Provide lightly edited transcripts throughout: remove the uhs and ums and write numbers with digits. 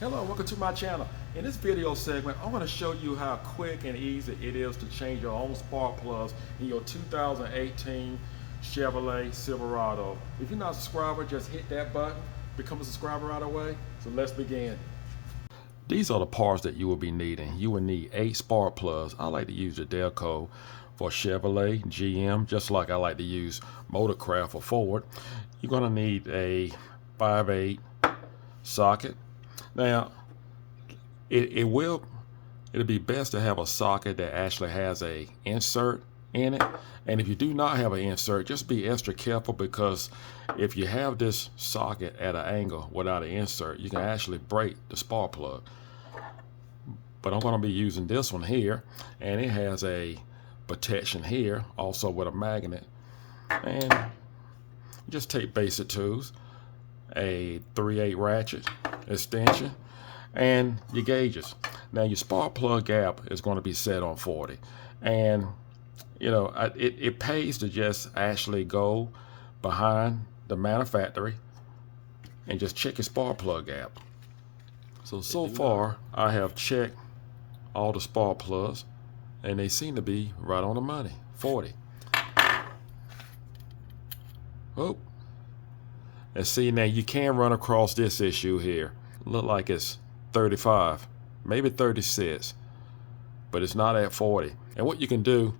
Hello, welcome to my channel. In this video segment, I'm going to show you how quick and easy it is to change your own spark plugs in your 2018 Chevrolet Silverado. If you're not a subscriber, just hit that button, become a subscriber right away. So let's begin. These are the parts that you will be needing. You will need 8 spark plugs. I like to use the Delco for Chevrolet, GM, just like I like to use Motorcraft or Ford. You're going to need a 5/8 socket. Now, it'll be best to have a socket that actually has a insert in it. And if you do not have an insert, just be extra careful, because if you have this socket at an angle without an insert, you can actually break the spark plug. But I'm going to be using this one here, and it has a protection here, also with a magnet. And just take basic tools, a 3/8 ratchet extension, and your gauges. Now your spark plug gap is going to be set on 40, and you know it pays to just actually go behind the manufacturer and just check your spark plug gap. So far I have checked all the spark plugs, and they seem to be right on the money, 40. Oh, and see, now you can run across this issue here. Look like it's 35, maybe 36, but it's not at 40. And what you can do,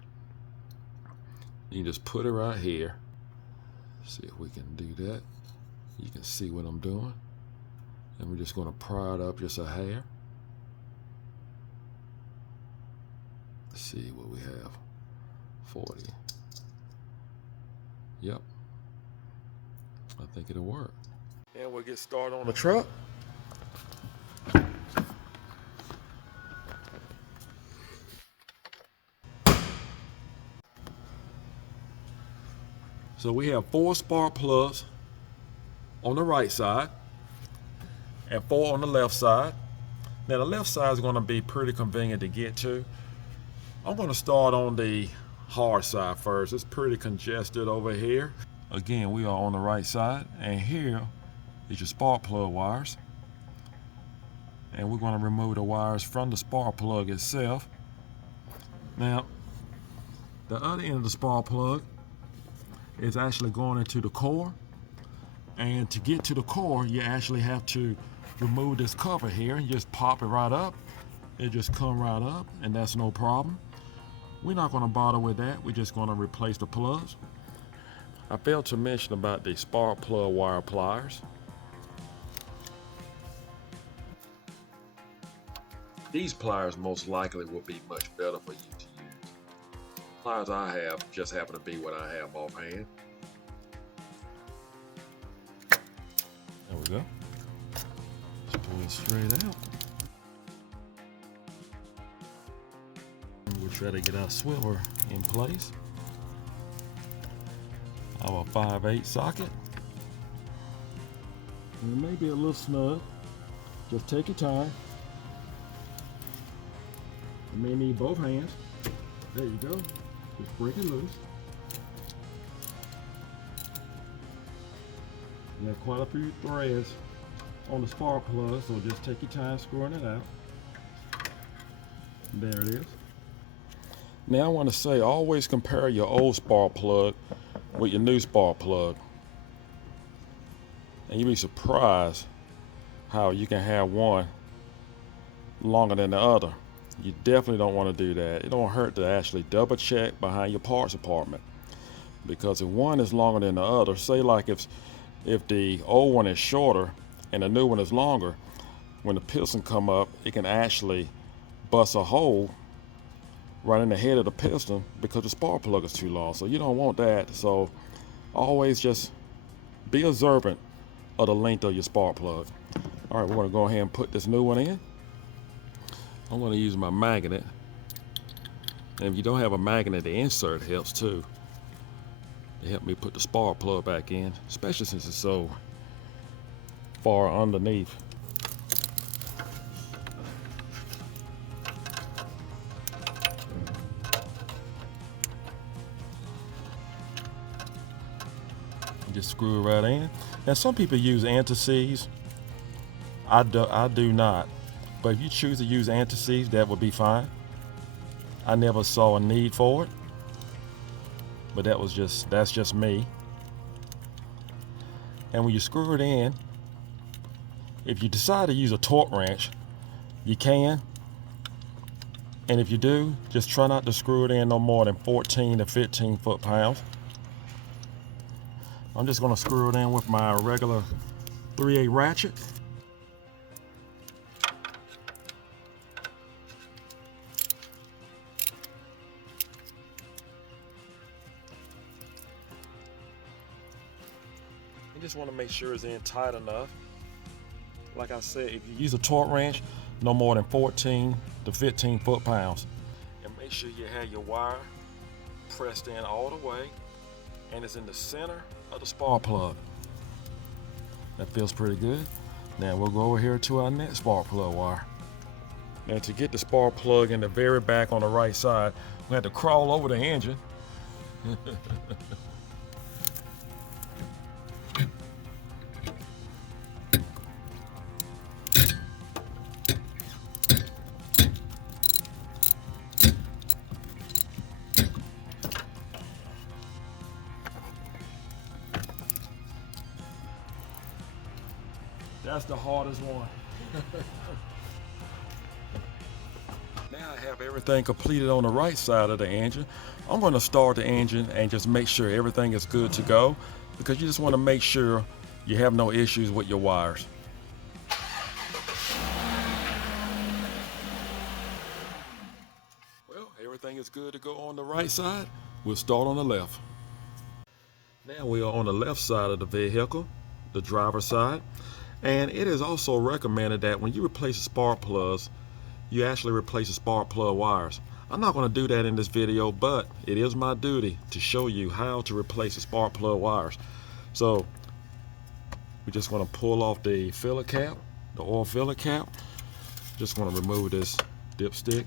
you can just put it right here. See if we can do that. You can see what I'm doing. And we're just going to pry it up just a hair. Let's see what we have. 40. Yep. I think it'll work. And we'll get started on the truck. So we have 4 spark plugs on the right side and 4 on the left side. Now the left side is going to be pretty convenient to get to. I'm going to start on the hard side first. It's pretty congested over here. Again, we are on the right side, and here is your spark plug wires. And we're going to remove the wires from the spark plug itself. Now, the other end of the spark plug is actually going into the core. And to get to the core, you actually have to remove this cover here and just pop it right up. It just come right up, and that's no problem. We're not going to bother with that. We're just going to replace the plugs. I failed to mention about the spark plug wire pliers. These pliers most likely will be much better for you to use. Pliers I have just happen to be what I have offhand. There we go. Just pull it straight out. We'll try to get our swivel in place. Our 5/8 socket. And it may be a little snug. Just take your time. You may need both hands. There you go. Just break it loose. You have quite a few threads on the spark plug, so just take your time screwing it out. There it is. Now I want to say, always compare your old spark plug with your new spark plug, and you'll be surprised how you can have one longer than the other. You definitely don't want to do that. It don't hurt to actually double check behind your parts department, because if one is longer than the other, say like if the old one is shorter and the new one is longer, when the piston come up, it can actually bust a hole right in the head of the piston because the spark plug is too long. So you don't want that. So always just be observant of the length of your spark plug. All right, we're going to go ahead and put this new one in. I'm going to use my magnet. And if you don't have a magnet, the insert helps too. It helped me put the spark plug back in, especially since it's so far underneath. Just screw it right in. Now some people use anti-seize. I do not. But if you choose to use anti-seize, that would be fine. I never saw a need for it, but that's just me. And when you screw it in, if you decide to use a torque wrench, you can. And if you do, just try not to screw it in no more than 14 to 15 foot-pounds. I'm just going to screw it in with my regular 3/8 ratchet. You just want to make sure it's in tight enough. Like I said, if you use a torque wrench, no more than 14 to 15 foot-pounds. And make sure you have your wire pressed in all the way and it's in the center of the spark plug. That feels pretty good. Now we'll go over here to our next spark plug wire. Now to get the spark plug in the very back on the right side, we had to crawl over the engine. That's the hardest one. Now I have everything completed on the right side of the engine. I'm going to start the engine and just make sure everything is good to go, because you just want to make sure you have no issues with your wires. Well, everything is good to go on the right side. We'll start on the left. Now we are on the left side of the vehicle, the driver's side. And it is also recommended that when you replace the spark plugs, you actually replace the spark plug wires. I'm not going to do that in this video, but it is my duty to show you how to replace the spark plug wires. So we're just going to pull off the filler cap, the oil filler cap. Just going to remove this dipstick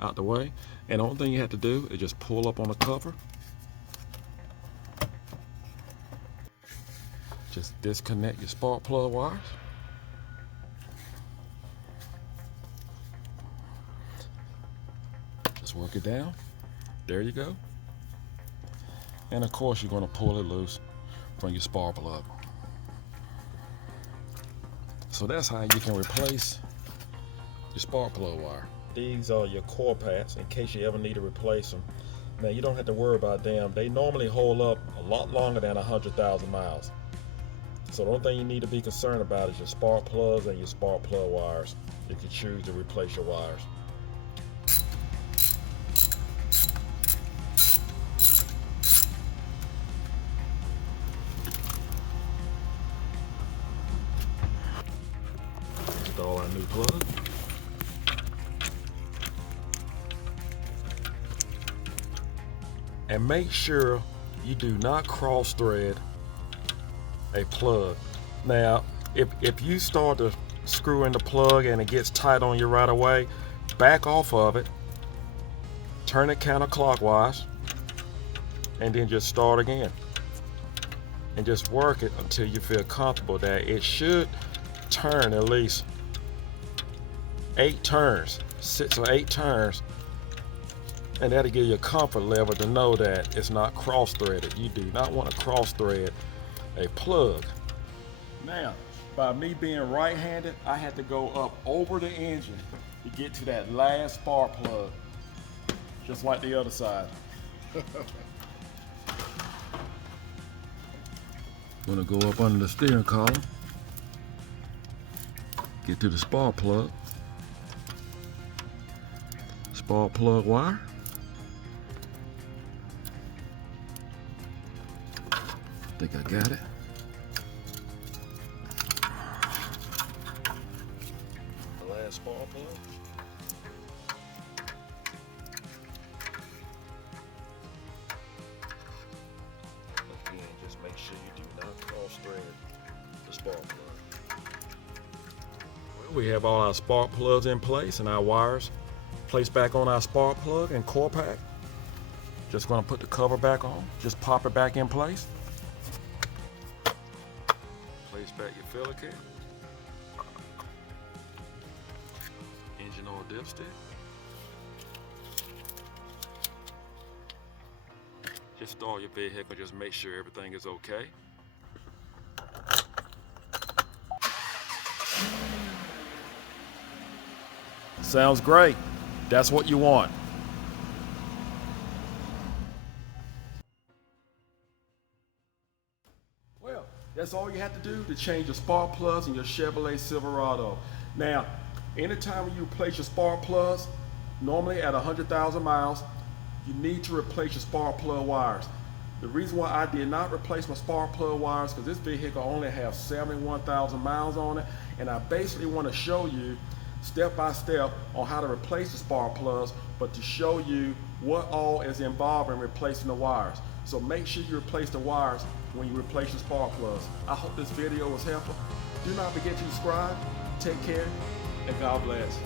out the way. And the only thing you have to do is just pull up on the cover. Just disconnect your spark plug wires. Just work it down. There you go. And of course, you're going to pull it loose from your spark plug. So that's how you can replace your spark plug wire. These are your core pads in case you ever need to replace them. Now, you don't have to worry about them. They normally hold up a lot longer than 100,000 miles. So the only thing you need to be concerned about is your spark plugs and your spark plug wires if you choose to replace your wires. Install our new plug. And make sure you do not cross thread a plug. Now, if you start to screw in the plug and it gets tight on you right away, back off of it, turn it counterclockwise, and then just start again. And just work it until you feel comfortable that it should turn at least 8 turns, 6 or 8 turns, and that'll give you a comfort level to know that it's not cross-threaded. You do not want to cross-thread a plug. Now, by me being right-handed, I had to go up over the engine to get to that last spark plug, just like the other side. Gonna go up under the steering column, get to the spark plug wire. I think I got it. The last spark plug. Again, just make sure you do not cross thread the spark plug. Well, we have all our spark plugs in place and our wires placed back on our spark plug and core pack. Just going to put the cover back on. Just pop it back in place. Place back your filler cap. dipstick. Just start your vehicle, just make sure everything is okay. Sounds great. That's what you want. Well, that's all you have to do to change your spark plugs in your Chevrolet Silverado. Now, anytime you replace your spark plugs, normally at 100,000 miles, you need to replace your spark plug wires. The reason why I did not replace my spark plug wires because this vehicle only has 71,000 miles on it, and I basically want to show you step by step on how to replace the spark plugs, but to show you what all is involved in replacing the wires. So make sure you replace the wires when you replace your spark plugs. I hope this video was helpful. Do not forget to subscribe. Take care, and God bless.